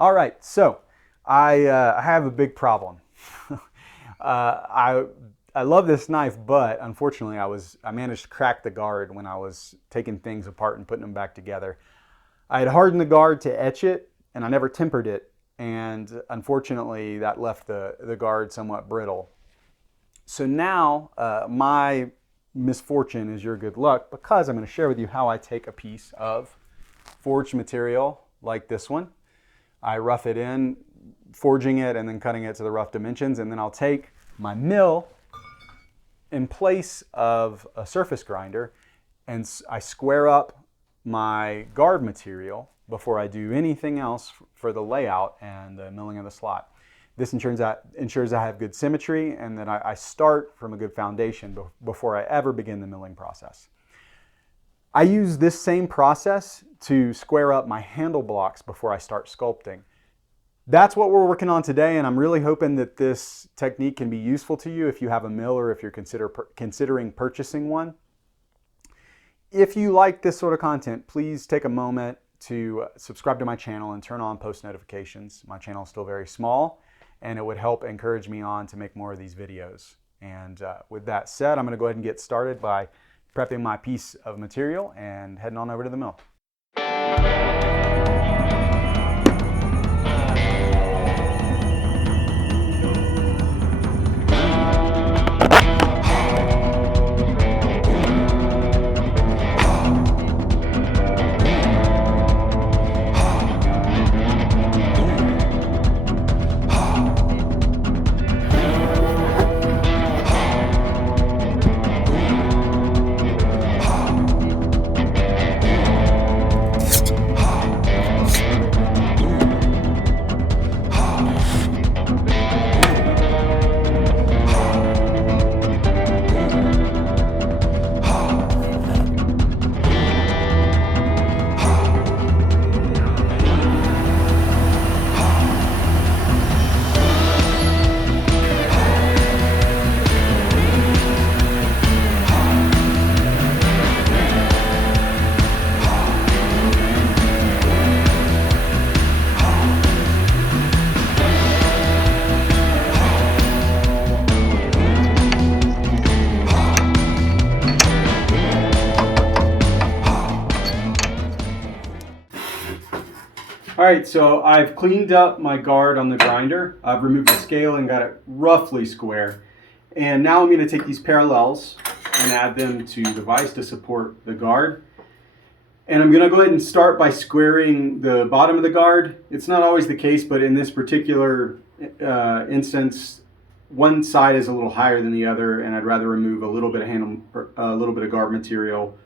All right, so I have a big problem. I love this knife, but unfortunately I managed to crack the guard when I was taking things apart and putting them back together. I had hardened the guard to etch it, and I never tempered it, and unfortunately that left the guard somewhat brittle. So now my misfortune is your good luck, because I'm going to share with you how I take a piece of forged material like this one. I rough it in, forging it and then cutting it to the rough dimensions, and then I'll take my mill in place of a surface grinder and I square up my guard material before I do anything else for the layout and the milling of the slot. This ensures I have good symmetry and that I start from a good foundation before I ever begin the milling process. I use this same process to square up my handle blocks before I start sculpting. That's what we're working on today, and I'm really hoping that this technique can be useful to you if you have a mill or if you're considering purchasing one. If you like this sort of content, please take a moment to subscribe to my channel and turn on post notifications. My channel is still very small, and it would help encourage me on to make more of these videos. And with that said, I'm going to go ahead and get started by prepping my piece of material and heading on over to the mill. All right, so I've cleaned up my guard on the grinder. I've removed the scale and got it roughly square. And now I'm going to take these parallels and add them to the vise to support the guard. And I'm going to go ahead and start by squaring the bottom of the guard. It's not always the case, but in this particular instance, one side is a little higher than the other, and I'd rather remove a little bit of guard material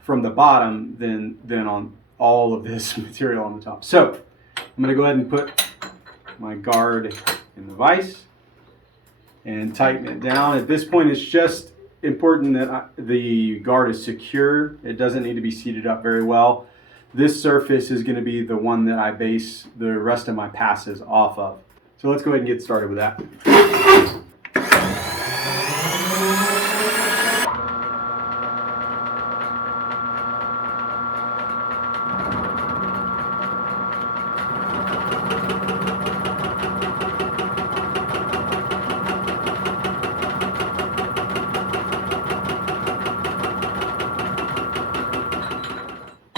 from the bottom than on all of this material on the top. So I'm going to go ahead and put my guard in the vise and tighten it down. At this point, it's just important that the guard is secure. It doesn't need to be seated up very well. This surface is going to be the one that I base the rest of my passes off of. So let's go ahead and get started with that.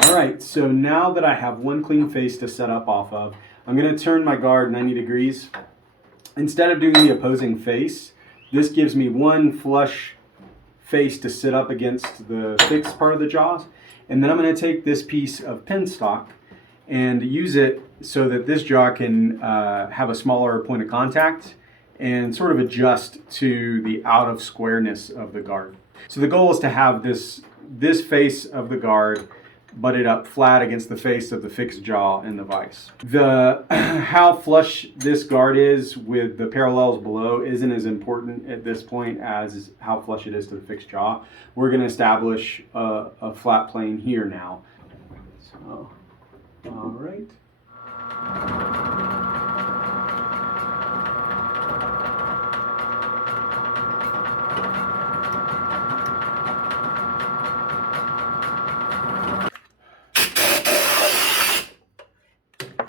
Alright, so now that I have one clean face to set up off of, I'm going to turn my guard 90 degrees. Instead of doing the opposing face, this gives me one flush face to sit up against the fixed part of the jaws. And then I'm going to take this piece of penstock and use it so that this jaw can have a smaller point of contact and sort of adjust to the out of squareness of the guard. So the goal is to have this face of the guard butted up flat against the face of the fixed jaw in the vise. How flush this guard is with the parallels below isn't as important at this point as how flush it is to the fixed jaw. We're going to establish a flat plane here now. So, all right.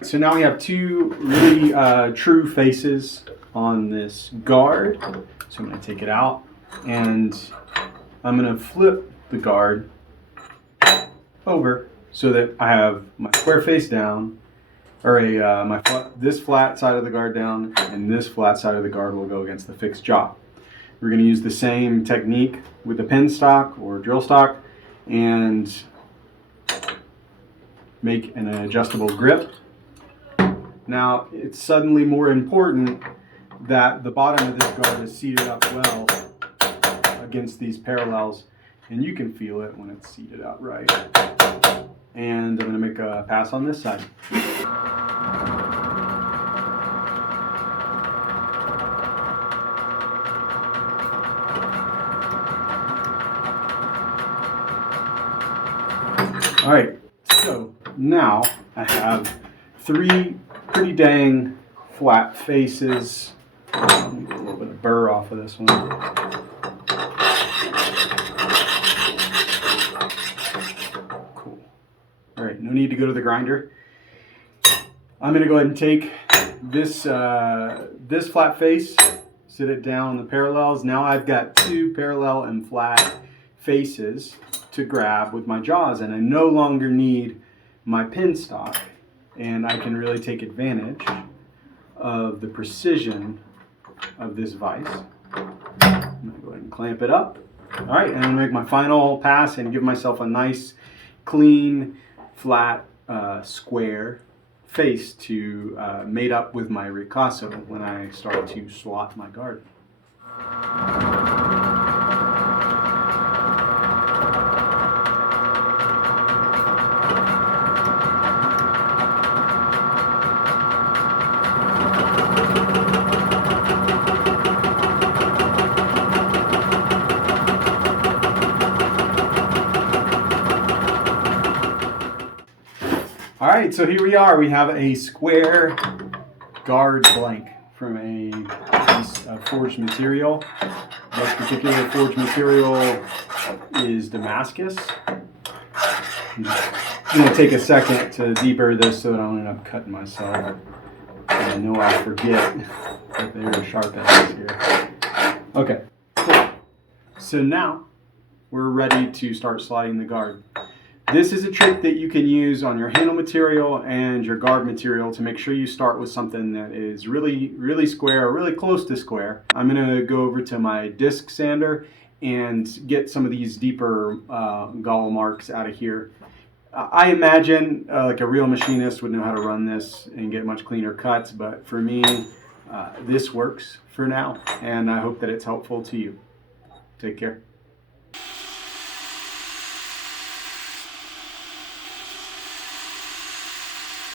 so now we have two really true faces on this guard. So I'm going to take it out and I'm going to flip the guard over so that I have my square face down, or this flat side of the guard down, and this flat side of the guard will go against the fixed jaw. We're going to use the same technique with the pin stock or drill stock and make an adjustable grip. Now, it's suddenly more important that the bottom of this guard is seated up well against these parallels, and you can feel it when it's seated up right. And I'm going to make a pass on this side. All right, so now I have three pretty dang flat faces. Let me get a little bit of burr off of this one. Cool. All right, no need to go to the grinder. I'm going to go ahead and take this flat face, sit it down on the parallels. Now I've got two parallel and flat faces to grab with my jaws, and I no longer need my pin stock, and I can really take advantage of the precision of this vise. I'm going to go ahead and clamp it up. All right, and I'm going to make my final pass and give myself a nice, clean, flat, square face to mate up with my ricasso when I start to slot my guard. All right, so here we are. We have a square guard blank from a piece of forged material. This particular forged material is Damascus. I'm going to take a second to deburr this so that I don't end up cutting myself. I know I'll forget that they're sharp edges here. Okay, cool. So now we're ready to start sliding the guard. This is a trick that you can use on your handle material and your guard material to make sure you start with something that is really square or really close to square. I'm going to go over to my disc sander and get some of these deeper gall marks out of here. I imagine like a real machinist would know how to run this and get much cleaner cuts, but for me, this works for now, and I hope that it's helpful to you. Take care.